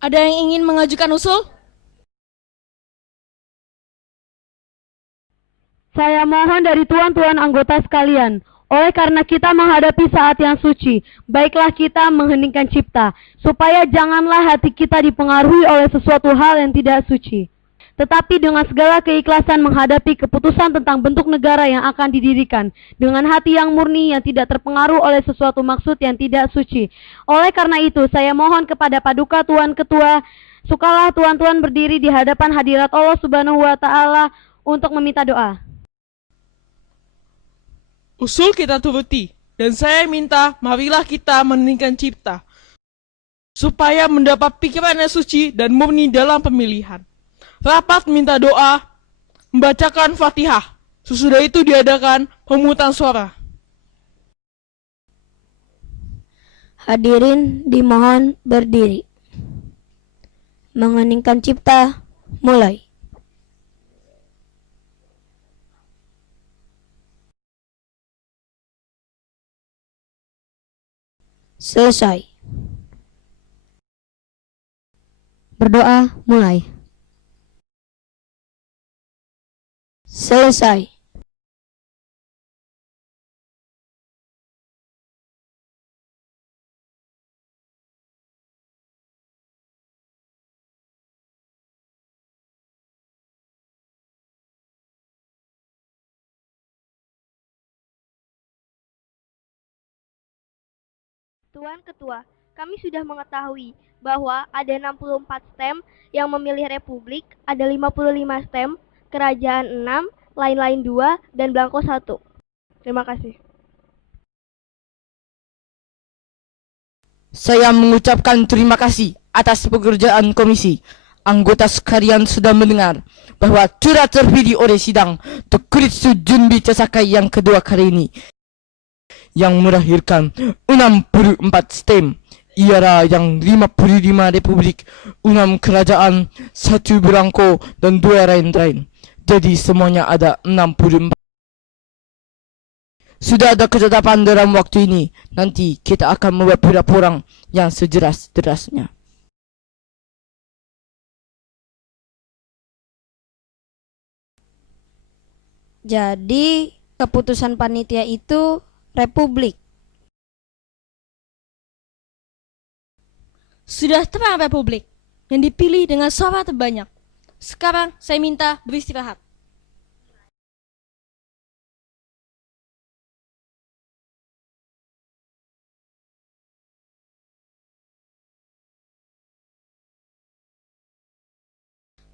Ada yang ingin mengajukan usul? Saya mohon dari tuan-tuan anggota sekalian, oleh karena kita menghadapi saat yang suci, baiklah kita mengheningkan cipta, supaya janganlah hati kita dipengaruhi oleh sesuatu hal yang tidak suci. Tetapi dengan segala keikhlasan menghadapi keputusan tentang bentuk negara yang akan didirikan, dengan hati yang murni yang tidak terpengaruh oleh sesuatu maksud yang tidak suci. Oleh karena itu, saya mohon kepada Paduka Tuan Ketua, sukalah tuan-tuan berdiri di hadapan hadirat Allah Subhanahu wa Ta'ala untuk meminta doa. Usul kita turuti, dan saya minta marilah kita meninggikan cipta, supaya mendapat pikiran yang suci dan murni dalam pemilihan. Rapat minta doa, membacakan Fatihah. Sesudah itu diadakan pemungutan suara. Hadirin dimohon berdiri. Mengeningkan cipta, mulai. Selesai. Berdoa, mulai. Selesai. Tuan Ketua, kami sudah mengetahui bahwa ada 64 stem yang memilih Republik, ada 55 stem, Kerajaan 6, lain-lain 2, dan Blanko 1. Terima kasih. Saya mengucapkan terima kasih atas pekerjaan komisi. Anggota sekalian sudah mendengar bahwa sudah terpilih oleh sidang Tokuritsu Junbi Casakai yang kedua kali ini, yang melahirkan 64 stem, ialah yang 55 republik, 6 kerajaan, 1 Blanko, dan 2 lain-lain. Jadi semuanya ada 64. Sudah ada ketetapan dalam waktu ini. Nanti kita akan membuat pura-pura yang sejelas-jelasnya. Jadi, keputusan panitia itu Republik. Sudah terang Republik, yang dipilih dengan suara terbanyak. Sekarang saya minta beristirahat.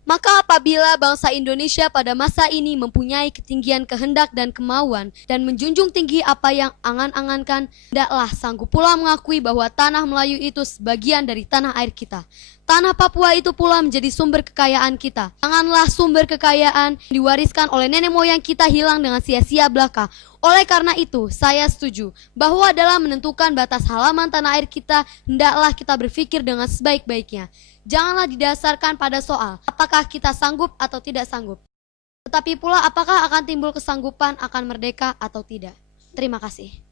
Maka apabila bangsa Indonesia pada masa ini mempunyai ketinggian kehendak dan kemauan dan menjunjung tinggi apa yang angan-angankan, hendaklah sanggup pula mengakui bahwa tanah Melayu itu sebagian dari tanah air kita. Tanah Papua itu pula menjadi sumber kekayaan kita. Janganlah sumber kekayaan diwariskan oleh nenek moyang kita hilang dengan sia-sia belaka. Oleh karena itu, saya setuju bahwa dalam menentukan batas halaman tanah air kita, hendaklah kita berpikir dengan sebaik-baiknya. Janganlah didasarkan pada soal apakah kita sanggup atau tidak sanggup, tetapi pula apakah akan timbul kesanggupan akan merdeka atau tidak. Terima kasih.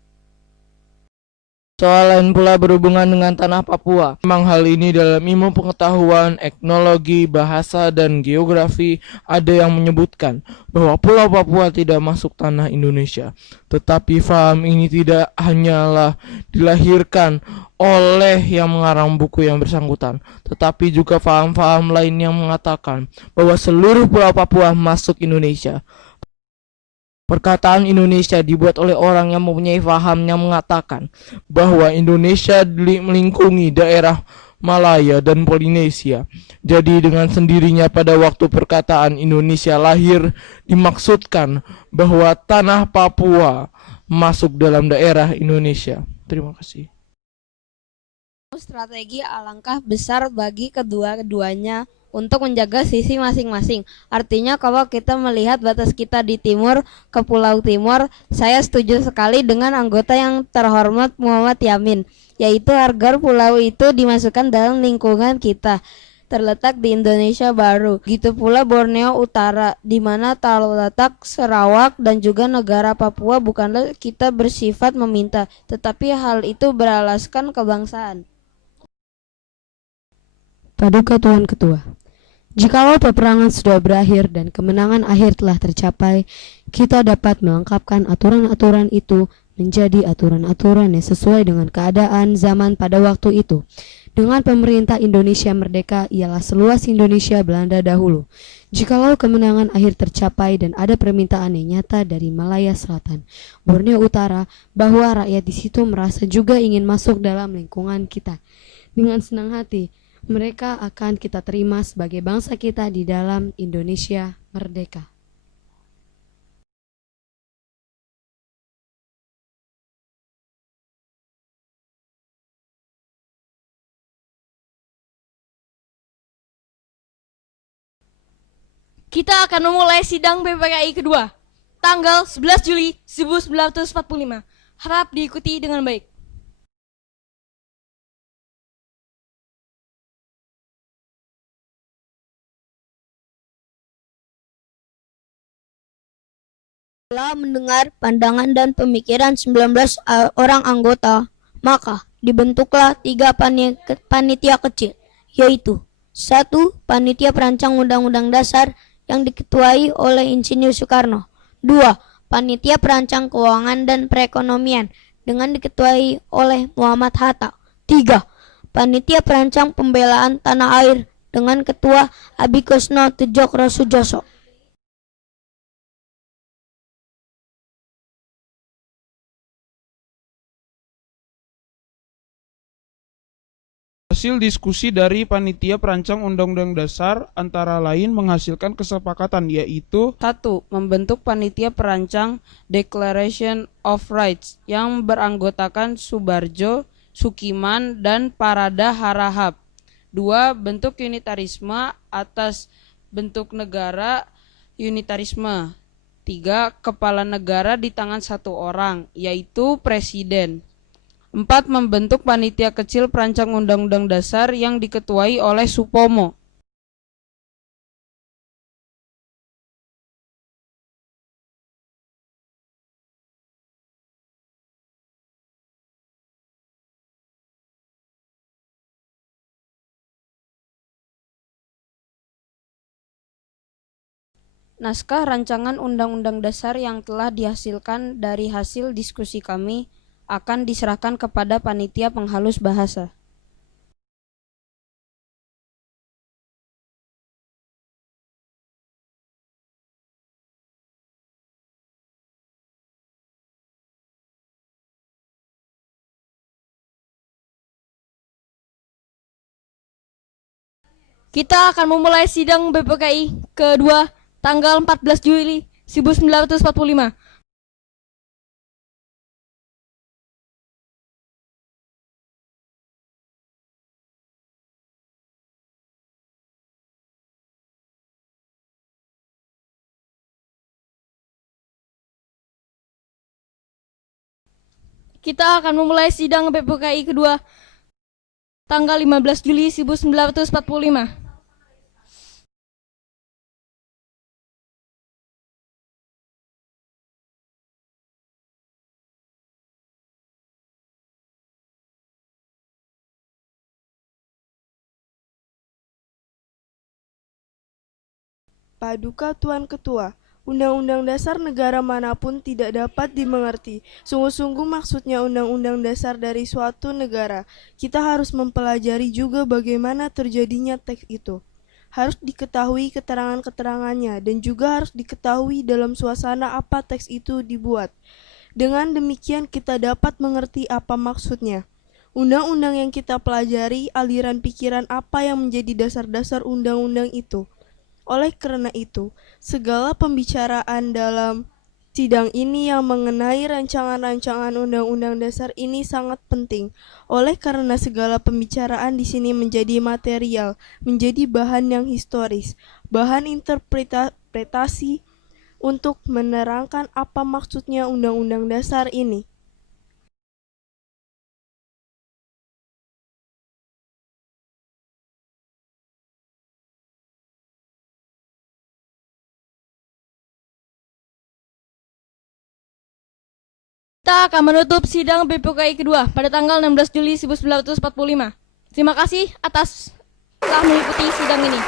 Soal lain pula berhubungan dengan tanah Papua. Memang hal ini dalam ilmu pengetahuan, etnologi, bahasa, dan geografi ada yang menyebutkan bahwa Pulau Papua tidak masuk tanah Indonesia. Tetapi faham ini tidak hanyalah dilahirkan oleh yang mengarang buku yang bersangkutan, tetapi juga faham-faham lain yang mengatakan bahwa seluruh Pulau Papua masuk Indonesia. Perkataan Indonesia dibuat oleh orang yang mempunyai faham yang mengatakan bahwa Indonesia melingkungi daerah Malaya dan Polinesia. Jadi dengan sendirinya pada waktu perkataan Indonesia lahir dimaksudkan bahwa tanah Papua masuk dalam daerah Indonesia. Terima kasih. Strategi alangkah besar bagi kedua-duanya untuk menjaga sisi masing-masing. Artinya kalau kita melihat batas kita di timur ke Pulau Timur, saya setuju sekali dengan anggota yang terhormat Muhammad Yamin, yaitu agar pulau itu dimasukkan dalam lingkungan kita, terletak di Indonesia Baru. Gitu pula Borneo Utara, di mana terletak Sarawak dan juga negara Papua bukanlah kita bersifat meminta, tetapi hal itu beralaskan kebangsaan. Paduka Tuan Ketua. Jikalau peperangan sudah berakhir dan kemenangan akhir telah tercapai, kita dapat melengkapkan aturan-aturan itu menjadi aturan-aturan yang sesuai dengan keadaan zaman pada waktu itu. Dengan pemerintah Indonesia merdeka ialah seluas Indonesia Belanda dahulu. Jikalau kemenangan akhir tercapai dan ada permintaan yang nyata dari Malaya Selatan, Borneo Utara, bahwa rakyat di situ merasa juga ingin masuk dalam lingkungan kita, dengan senang hati mereka akan kita terima sebagai bangsa kita di dalam Indonesia merdeka. Kita akan memulai sidang BPKI kedua, tanggal 11 Juli 1945. Harap diikuti dengan baik. Setelah mendengar pandangan dan pemikiran 19 orang anggota, maka dibentuklah 3 panitia kecil, yaitu 1. Panitia Perancang Undang-Undang Dasar yang diketuai oleh Insinyur Soekarno. 2. Panitia Perancang Keuangan dan Perekonomian dengan diketuai oleh Muhammad Hatta. 3. Panitia Perancang Pembelaan Tanah Air dengan Ketua Abikosno Tedjokro Sujoso. Hasil diskusi dari Panitia Perancang Undang-Undang Dasar antara lain menghasilkan kesepakatan, yaitu 1. Membentuk Panitia Perancang Declaration of Rights yang beranggotakan Subarjo, Sukiman, dan Parada Harahap. 2. Bentuk unitarisme atas bentuk negara unitarisme. 3. Kepala negara di tangan 1 orang, yaitu Presiden. 4. Membentuk panitia kecil perancang undang-undang dasar yang diketuai oleh Supomo. Naskah rancangan undang-undang dasar yang telah dihasilkan dari hasil diskusi kami akan diserahkan kepada panitia penghalus bahasa. Kita akan memulai sidang BPKI kedua tanggal 14 Juli 1945. Kita akan memulai sidang BPKI kedua tanggal 15 Juli 1945. Paduka Tuan Ketua, Undang-Undang Dasar negara manapun tidak dapat dimengerti. Sungguh-sungguh maksudnya Undang-Undang Dasar dari suatu negara. Kita harus mempelajari juga bagaimana terjadinya teks itu. Harus diketahui keterangan-keterangannya dan juga harus diketahui dalam suasana apa teks itu dibuat. Dengan demikian kita dapat mengerti apa maksudnya. Undang-undang yang kita pelajari, aliran pikiran apa yang menjadi dasar-dasar undang-undang itu. Oleh karena itu, segala pembicaraan dalam sidang ini yang mengenai rancangan-rancangan undang-undang dasar ini sangat penting. Oleh karena segala pembicaraan di sini menjadi material, menjadi bahan yang historis, bahan interpretasi untuk menerangkan apa maksudnya undang-undang dasar ini. Kita akan menutup sidang BPKI kedua pada tanggal 16 Juli 1945. Terima kasih atas telah mengikuti sidang ini.